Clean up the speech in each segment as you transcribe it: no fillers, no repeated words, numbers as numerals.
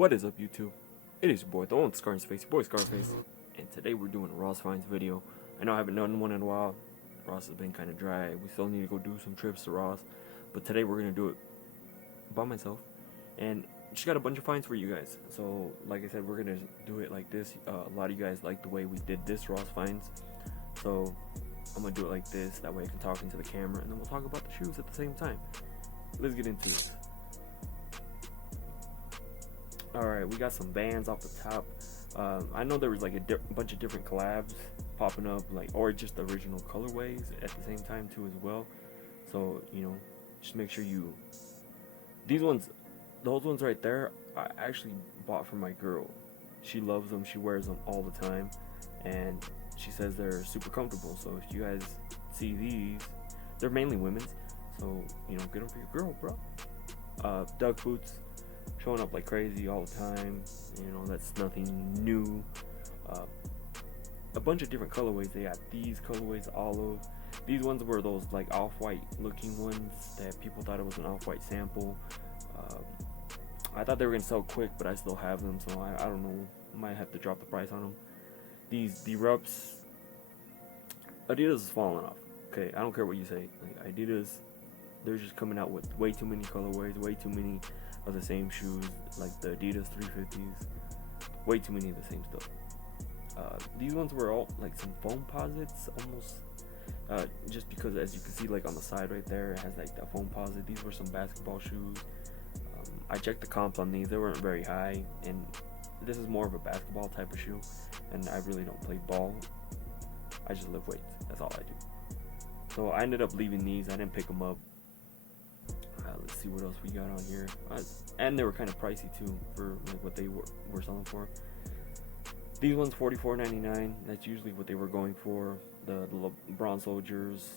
What is up, YouTube? It is your boy, the old SkarxFace, your boy SkarxFace, and today we're doing a Ross finds video. I know I haven't done one in a while. Ross has been kind of dry. We still need to go do some trips to Ross, but today we're gonna do it by myself, and just got a bunch of finds for you guys. So, like I said, we're gonna do it like this. A lot of you guys like the way we did this Ross finds, so I'm gonna do it like this. That way I can talk into the camera, and then we'll talk about the shoes at the same time. Let's get into it. Alright, we got some bands off the top. I know there was like a bunch of different collabs popping up, like, or just the original colorways at the same time too as well. So, you know, just make sure you, these ones, those ones right there, I actually bought for my girl. She loves them, she wears them all the time, and she says they're super comfortable. So if you guys see these, they're mainly women's, so, you know, get them for your girl, bro. Duck boots, showing up like crazy all the time. You know, that's nothing new. A bunch of different colorways. They got these colorways, olive. These ones were those like off-white looking ones that people thought it was an off-white sample. I thought they were gonna sell quick, but I still have them, so I don't know, might have to drop the price on them. These Reps, Adidas is falling off. Okay, I don't care what you say. Like, Adidas, they're just coming out with way too many colorways, way too many of the same shoes, like the Adidas 350s, way too many of the same stuff. These ones were all like some foam posits almost, just because, as you can see, like on the side right there, it has like that foam posit. These were some basketball shoes. I checked the comps on these, they weren't very high, and this is more of a basketball type of shoe, and I really don't play ball. I just lift weights, that's all I do. So I ended up leaving these. I didn't pick them up. Let's see what else we got on here. And they were kind of pricey too for like what they were selling for. These ones $44.99. That's usually what they were going for. The Lebrons soldiers.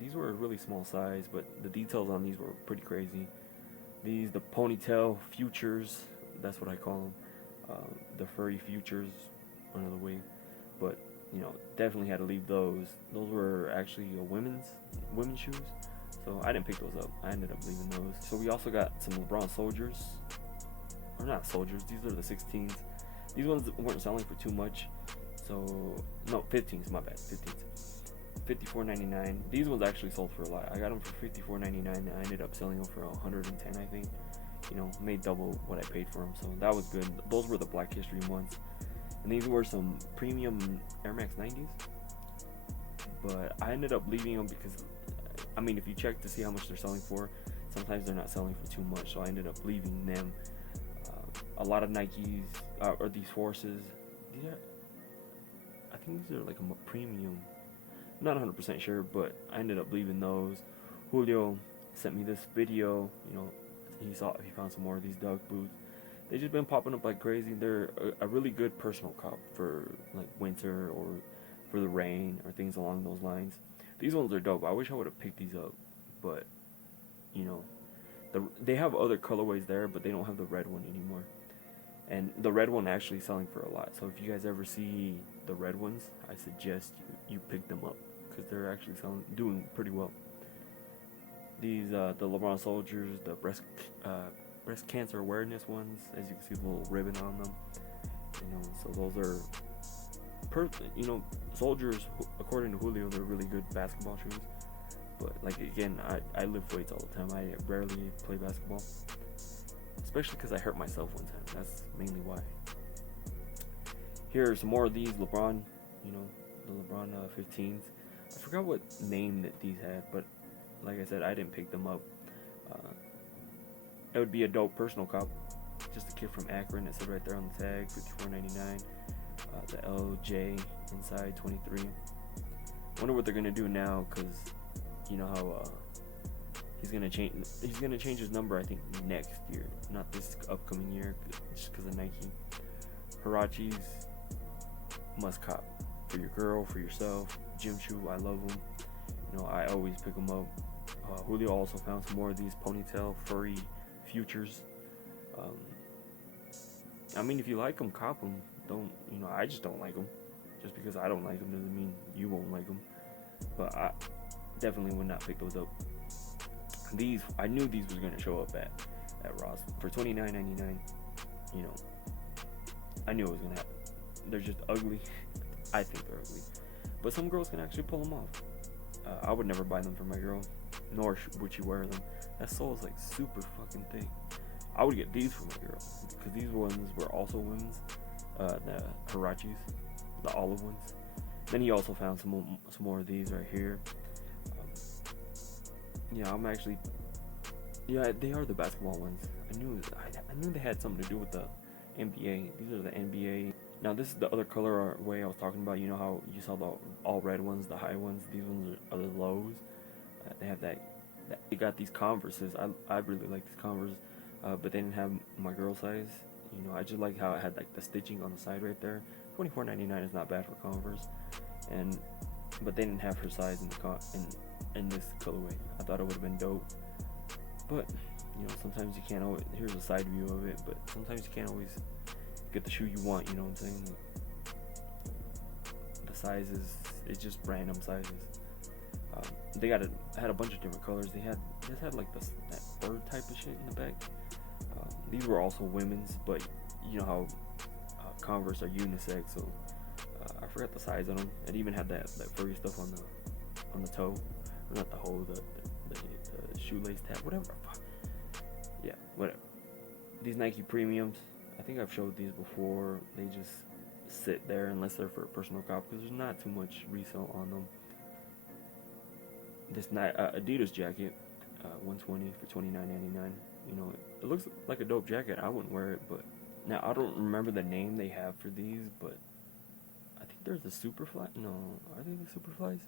These were a really small size, but the details on these were pretty crazy. These, the ponytail futures. That's what I call them. The furry futures, another way. But you know, definitely had to leave those. Those were actually women's shoes. So I didn't pick those up. I ended up leaving those. So we also got some Lebrons soldiers. Or not soldiers, these are the 16s. These ones weren't selling for too much. So, no, 15s, my bad, 15s. $54.99. These ones actually sold for a lot. I got them for $54.99 and I ended up selling them for $110, I think. You know, made double what I paid for them. So that was good. Those were the Black History ones. And these were some premium Air Max 90s. But I ended up leaving them because, I mean, if you check to see how much they're selling for, sometimes they're not selling for too much, so I ended up leaving them. A lot of Nikes, or these Forces, I think these are like a premium, not 100% sure, but I ended up leaving those. Julio sent me this video, you know, he found some more of these Duck boots. They've just been popping up like crazy. They're a really good personal cop for like winter or for the rain or things along those lines. These ones are dope. I wish I would have picked these up, but you know, they have other colorways there, but they don't have the red one anymore. And the red one actually selling for a lot. So if you guys ever see the red ones, I suggest you pick them up because they're actually doing pretty well. These the Lebrons soldiers, the breast cancer awareness ones, as you can see the little ribbon on them. You know, so those are you know, soldiers, according to Julio, they're really good basketball shoes. But like, again, I lift weights all the time. I rarely play basketball, especially because I hurt myself one time. That's mainly why. Here are some more of these Lebron, you know, the Lebron 15s. I forgot what name that these had, but like I said, I didn't pick them up. It would be a dope personal cop. Just a kid from Akron. It said right there on the tag, $54.99. The LJ inside 23. Wonder what they're gonna do now, because you know how he's gonna change his number, I think, next year, not this upcoming year, just because of Nike. Hirachis, must cop for your girl, for yourself. Gym shoe, I love them. You know, I always pick them up. Julio also found some more of these ponytail furry futures. I mean, if you like them, cop them. Don't, you know, I just don't like them. Just because I don't like them doesn't mean you won't like them. But I definitely would not pick those up. These, I knew these was going to show up at Ross for $29.99. you know, I knew it was gonna happen. They're just ugly. I think they're ugly, but some girls can actually pull them off. I would never buy them for my girl, nor would she wear them. That sole is like super fucking thick. I would get these for my girl because these ones were also women's, the Hirachis, the olive ones. Then he also found some more of these right here. Yeah, I'm actually. Yeah, they are the basketball ones. I knew they had something to do with the NBA. These are the NBA. Now this is the other color way I was talking about. You know how you saw the all red ones, the high ones. These ones are the lows. They have that. They got these Converses. I really like these Converse, but they didn't have my girl size. You know, I just like how it had like the stitching on the side right there. $24.99 is not bad for Converse, but they didn't have her size in this colorway. I thought it would have been dope, but you know, sometimes you can't always. Here's a side view of it, but sometimes you can't always get the shoe you want. You know what I'm saying? The sizes, it's just random sizes. They had a bunch of different colors. They had like that bird type of shit in the back. These were also women's, but you know how Converse are unisex, so I forgot the size on them. It even had that furry stuff on the toe, or not the hole, the shoelace tab, whatever. Yeah, whatever. These Nike Premiums, I think I've showed these before. They just sit there unless they're for a personal cop because there's not too much resale on them. This Adidas jacket, 120 for $29.99. You know, it looks like a dope jacket. I wouldn't wear it, but now I don't remember the name they have for these, but I think there's the Superfly. No, are they the Superflies?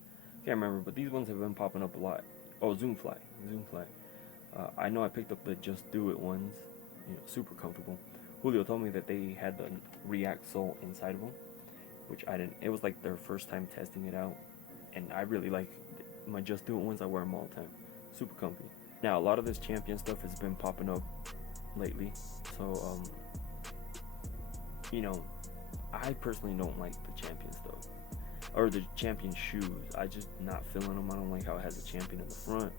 Can't remember, but these ones have been popping up a lot. Oh, Zoomfly. I know I picked up the Just Do It ones. You know, super comfortable. Julio told me that they had the React sole inside of them, which I didn't. It was like their first time testing it out, and I really like my Just Do It ones. I wear them all the time. Super comfy. Now a lot of this Champion stuff has been popping up lately, so you know, I personally don't like the Champion stuff or the Champion shoes. I just not feeling them. I don't like how it has a Champion in the front.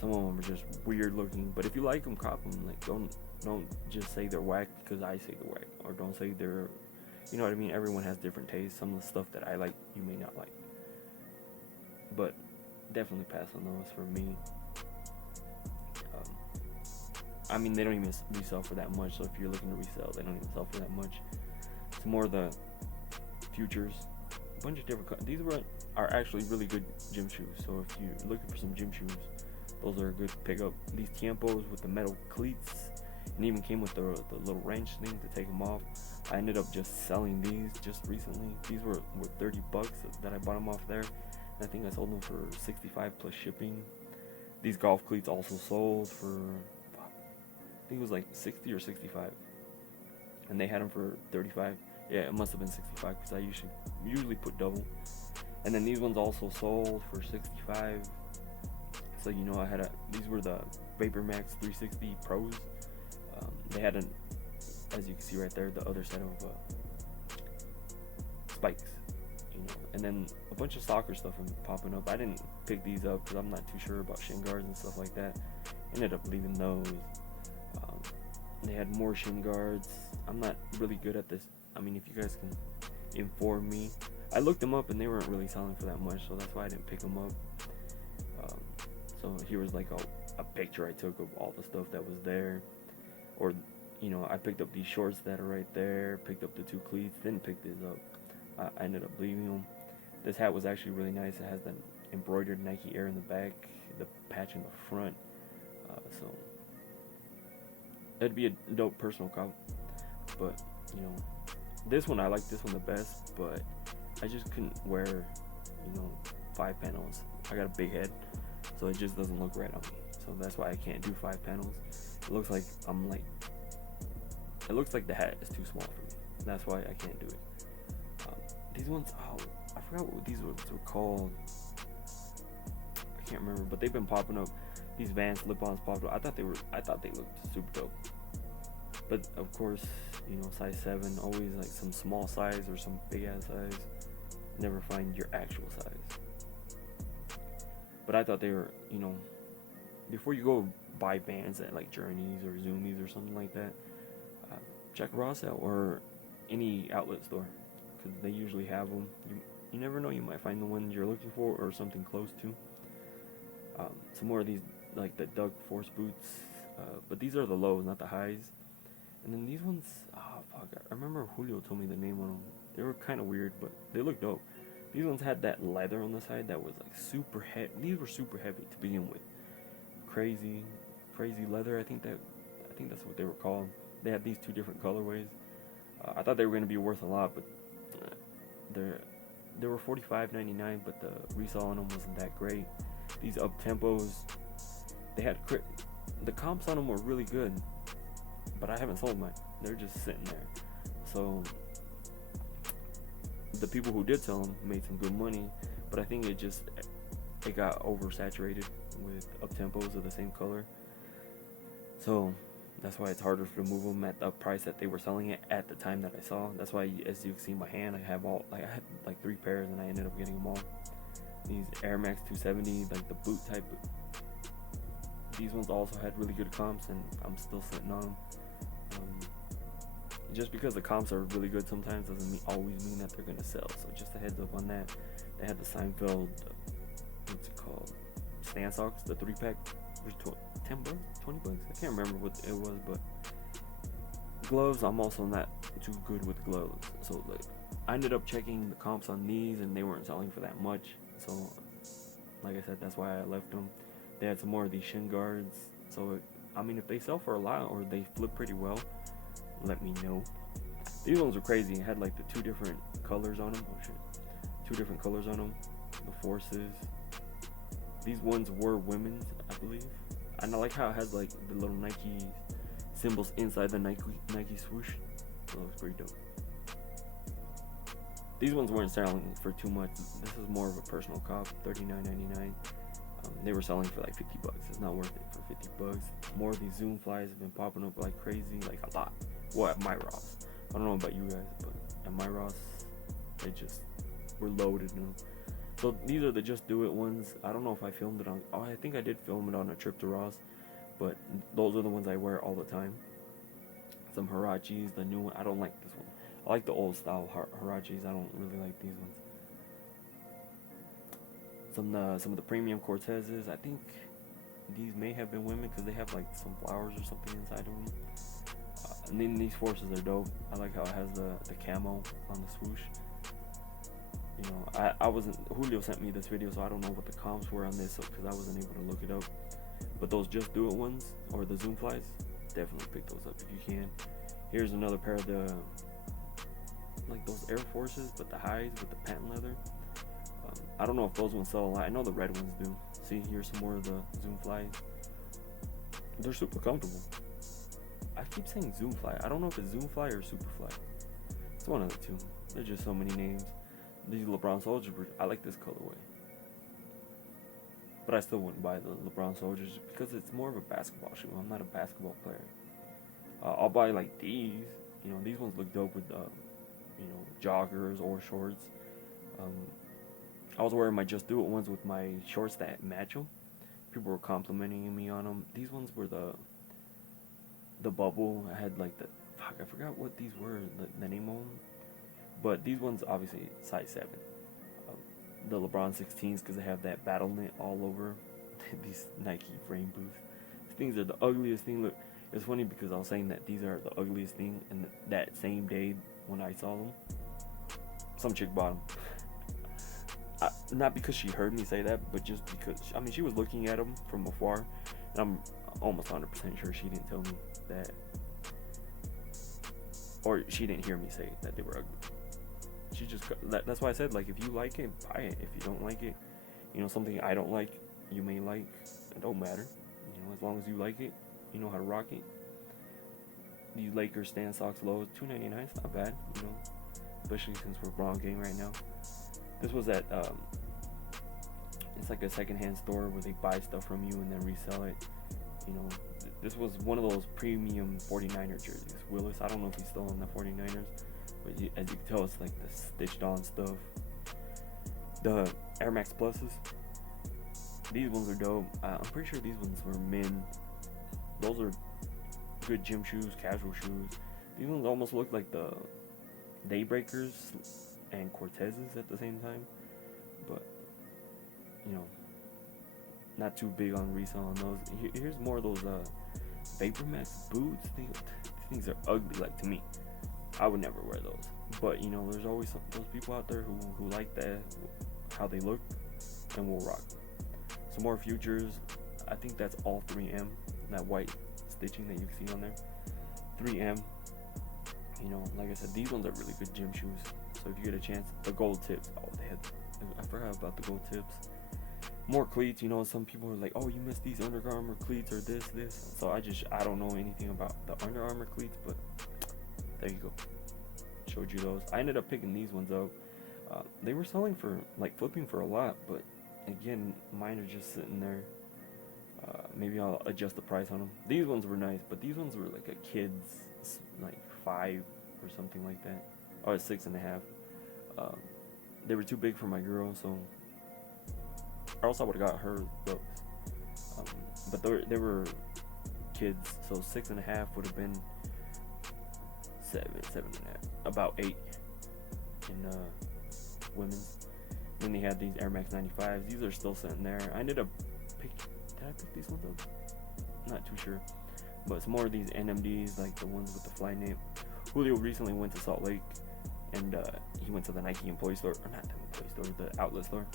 Some of them are just weird looking, but if you like them, cop them. Like don't just say they're whack because I say they're whack, or don't say they're, you know what I mean. Everyone has different tastes. Some of the stuff that I like, you may not like, but definitely pass on those for me. I mean, they don't even resell for that much, so if you're looking to resell, they don't even sell for that much. It's more the Futures, a bunch of different. These are actually really good gym shoes. So if you're looking for some gym shoes, those are a good pickup. These Tiempos with the metal cleats, and even came with the little wrench thing to take them off. I ended up just selling these just recently. These were $30 that I bought them off there. And I think I sold them for $65 plus shipping. These golf cleats also sold for, I think it was like 60 or 65, and they had them for 35. Yeah, it must have been 65 because I usually put double. And then these ones also sold for 65. So you know, these were the Vapor Max 360 Pros. They had as you can see right there, the other set of spikes. You know, and then a bunch of soccer stuff popping up. I didn't pick these up because I'm not too sure about shin guards and stuff like that. Ended up leaving those. They had more shin guards. I'm not really good at this. I mean, if you guys can inform me. I looked them up and they weren't really selling for that much, so that's why I didn't pick them up. So here was like a picture I took of all the stuff that was there. Or, you know, I picked up these shorts that are right there, picked up the 2 cleats, didn't pick these up. I ended up leaving them. This hat was actually really nice. It has the embroidered Nike Air in the back, the patch in the front. So it'd be a dope personal cop. But, you know, this one, I like this one the best, but I just couldn't wear, you know, 5 panels. I got a big head, so it just doesn't look right on me. So that's why I can't do 5 panels. It looks like it looks like the hat is too small for me. That's why I can't do it. These ones, I forgot what these ones were called. I can't remember, but they've been popping up. These Vans slip-ons popped up. I thought they looked super dope. But of course, you know, size 7, always like some small size or some big ass size. Never find your actual size. But I thought they were, you know, before you go buy Vans at like Journeys or Zoomies or something like that, check Ross out or any outlet store, because they usually have them. You never know, you might find the one you're looking for or something close to. Some more of these, like the Doug Force boots, but these are the lows, not the highs. And then these ones, fuck, I remember Julio told me the name on them. They were kind of weird, but they look dope. These ones had that leather on the side that was like super heavy. These were super heavy to begin with. Crazy leather. I think that's what they were called. They had these two different colorways. I thought they were gonna be worth a lot, but they were $45.99, but the resale on them wasn't that great. These Uptempos, they had the comps on them were really good, but I haven't sold mine. They're just sitting there. So the people who did sell them made some good money, but I think it got oversaturated with Uptempos of the same color. So that's why it's harder to move them at the price that they were selling it at the time that I saw. That's why, as you can see in my hand, I had like 3 pairs, and I ended up getting them all. These Air Max 270, like the boot type. These ones also had really good comps, and I'm still sitting on them. Just because the comps are really good sometimes doesn't always mean that they're gonna sell. So just a heads up on that. They had the Seinfeld, what's it called? Stand socks, the 3-pack, $10, $20. I can't remember what it was, but gloves. I'm also not too good with gloves, so like I ended up checking the comps on these, and they weren't selling for that much. So, like I said, that's why I left them. They had some more of these shin guards. So, I mean, if they sell for a lot or they flip pretty well, let me know. These ones were crazy. It had like the 2 different colors on them. Oh shit. 2 different colors on them. The Forces. These ones were women's, I believe. And I like how it has like the little Nike symbols inside the Nike swoosh. That looks pretty dope. These ones weren't selling for too much. This is more of a personal cop, $39.99. They were selling for like $50. It's not worth it for $50. More of these Zoom flies have been popping up like crazy, like a lot. Well, at my Ross. I don't know about you guys, but at my Ross, they just were loaded now. So these are the Just Do It ones. I don't know if I filmed it on. Oh, I think I did film it on a trip to Ross, but those are the ones I wear all the time. Some Huaraches, the new one. I don't like this one. I like the old style Huaraches. I don't really like these ones. Some of the premium Cortezes. I think these may have been women because they have like some flowers or something inside of them. And then these Forces are dope. I like how it has the camo on the swoosh. You know, I wasn't. Julio sent me this video, so I don't know what the comps were on this, because I wasn't able to look it up. But those Just Do It ones, or the Zoom flies, definitely pick those up if you can. Here's another pair of the, like those Air Forces, but the highs with the patent leather. I don't know if those ones sell a lot. I know the red ones do. See, here's some more of the Zoom flies. They're super comfortable. I keep saying Zoom fly. I don't know if it's Zoom fly or super fly. It's one of the two. There's just so many names. These Lebrons Soldiers, I like this colorway. But I still wouldn't buy the LeBron Soldiers because it's more of a basketball shoe. I'm not a basketball player. I'll buy like these. You know, these ones look dope with, you know, joggers or shorts. I was wearing my Just Do It ones with my shorts that match them. People were complimenting me on them. These ones were the bubble. I had like the, fuck, I forgot what these were, the name of them. But these ones, obviously, size 7. The LeBron 16s, because they have that battle knit all over these Nike frame boots. These things are the ugliest thing. Look, it's funny because I was saying that these are the ugliest thing, and that same day when I saw them, some chick bought them. Not because she heard me say that, but just because, I mean, she was looking at them from afar, and I'm almost 100% sure she didn't tell me that, or she didn't hear me say that they were ugly. She just, that's why I said, like, if you like it, buy it. If you don't like it, you know, something I don't like, you may like, it don't matter. You know, as long as you like it, you know how to rock it. These Lakers Stand Socks lows, $2.99, it's not bad, you know, especially since we're Bron game right now. This was at, it's like a secondhand store where they buy stuff from you and then resell it. You know, this was one of those premium 49er jerseys. Willis, I don't know if he's still on the 49ers, but as you can tell, it's like the stitched on stuff. The Air Max Pluses, these ones are dope. I'm pretty sure these ones were men. Those are good gym shoes, casual shoes. These ones almost look like the Daybreakers and Cortezes at the same time, but you know, not too big on resale on those. Here's more of those Vapor Max boots. These things are ugly. Like, to me, I would never wear those. But you know, there's always those people out there who like that, how they look, and will rock them. Some more Futures. I think that's all 3M. That white stitching that you see on there, 3M. You know, like I said, these ones are really good gym shoes. So if you get a chance, the gold tips. Oh, I forgot about the gold tips. More cleats. You know, some people are like, oh, you missed these Under Armour cleats or this. So I don't know anything about the Under Armour cleats, but there you go. Showed you those. I ended up picking these ones up. They were selling for, like, flipping for a lot, but again, mine are just sitting there. Maybe I'll adjust the price on them. These ones were nice, but these ones were like a kid's, like 5 or something like that. Or 6.5. They were too big for my girl, so or else I would have got her those. But they were kids, so 6.5 would have been 7.5, about 8 in women's. Then they had these Air Max 95s. These are still sitting there. I ended up did I pick these ones up? Not too sure. But some more of these NMDs, like the ones with the fly name. Julio recently went to Salt Lake, and he went to the Nike employee store, or not the employee store, the outlet store.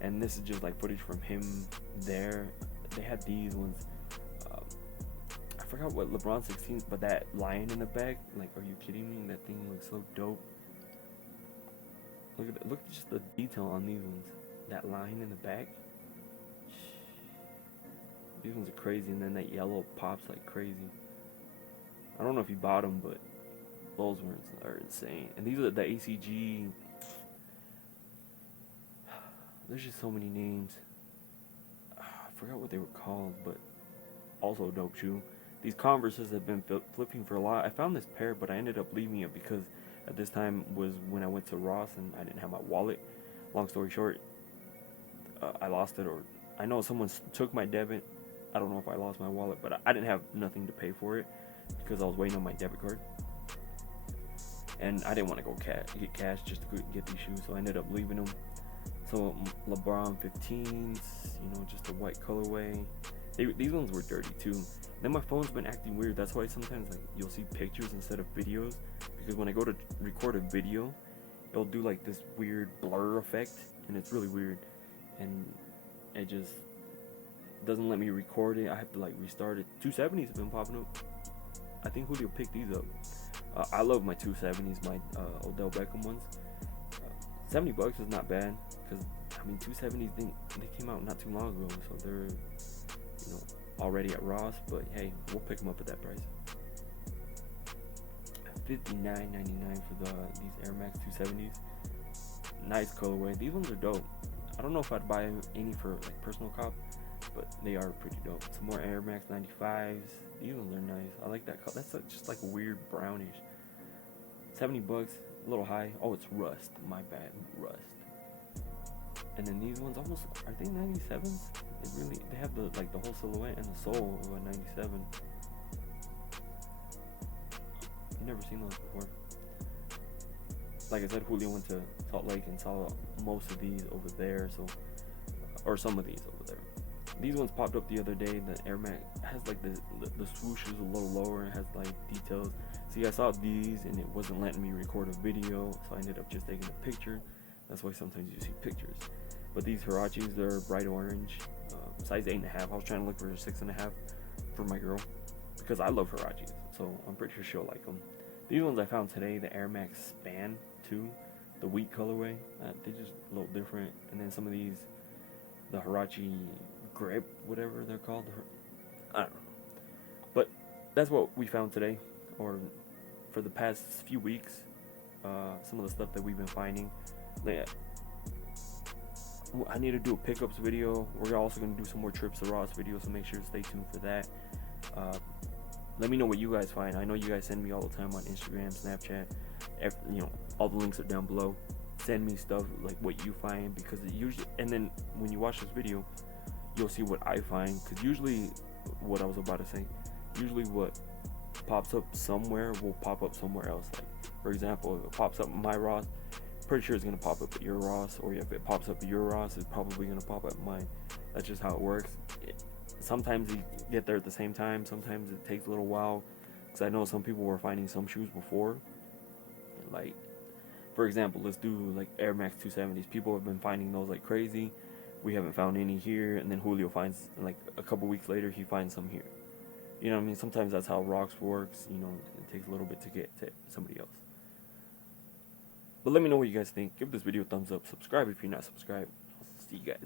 And this is just like footage from him there. They had these ones. I forgot what LeBron 16, but that lion in the back, like, are you kidding me? That thing looks so dope. Look at that. Look at just the detail on these ones. That lion in the back. These ones are crazy, and then that yellow pops like crazy. I don't know if you bought them, but those ones are insane. And these are the ACG. There's just so many names. I forgot what they were called, but also a dope shoe. These Converses have been flipping for a lot. I found this pair, but I ended up leaving it because at this time was when I went to Ross and I didn't have my wallet. Long story short, I lost it, or I know someone took my debit. I don't know if I lost my wallet, but I didn't have nothing to pay for it because I was waiting on my debit card. And I didn't want to go get cash just to get these shoes, so I ended up leaving them. So LeBron 15s, you know, just a white colorway. These ones were dirty too. Then my phone's been acting weird. That's why sometimes, like, you'll see pictures instead of videos, because when I go to record a video, it'll do like this weird blur effect, and it's really weird, and it just doesn't let me record it. I have to like restart it. 270s have been popping up. I think Julio picked these up. I love my 270s, my Odell Beckham ones. $70 is not bad, because I mean 270s they came out not too long ago, so they're, you know, already at Ross. But hey, we'll pick them up at that price. $59.99 for these Air Max 270s. Nice colorway. These ones are dope. I don't know if I'd buy any for like personal cop, but they are pretty dope. Some more Air Max 95s. These ones are nice. I like that color. That's just like a weird brownish. $70, a little high. Oh, it's rust. My bad, rust. And then these ones almost, are they 97s? They have the whole silhouette and the sole of a 97. I've never seen those before. Like I said, Julio went to Salt Lake and saw most of these over there, so, or some of these over there. These ones popped up the other day. The Air Max has like the swoosh is a little lower. It has like details. See, I saw these and it wasn't letting me record a video, so I ended up just taking a picture. That's why sometimes you see pictures. But these Hirachis, they're bright orange, size 8.5. I was trying to look for a 6.5 for my girl because I love Hirachis, so I'm pretty sure she'll like them. These ones I found today, the Air Max Span 2, the wheat colorway. They're just a little different. And then some of these, the Hirachi Grip, whatever they're called. I don't know. But that's what we found today, or for the past few weeks. Some of the stuff that we've been finding. I need to do a pickups video. We're also going to do some more trips to Ross videos, so make sure to stay tuned for that. Let me know what you guys find. I know you guys send me all the time on Instagram, Snapchat. You know, all the links are down below. Send me stuff like what you find, because it usually, and then when you watch this video, you'll see what I find. Because usually, what I was about to say, usually what pops up somewhere will pop up somewhere else. Like, for example, if it pops up my Ross, pretty sure it's gonna pop up at your Ross, or if it pops up at your Ross, it's probably gonna pop up at mine. That's just how it works. Sometimes you get there at the same time. Sometimes it takes a little while, because I know some people were finding some shoes before. Like, for example, let's do like Air Max 270s. People have been finding those like crazy. We haven't found any here, and then Julio finds, like a couple weeks later, he finds some here. You know what I mean? Sometimes that's how rocks works. You know, it takes a little bit to get to somebody else. But let me know what you guys think. Give this video a thumbs up. Subscribe if you're not subscribed. I'll see you guys.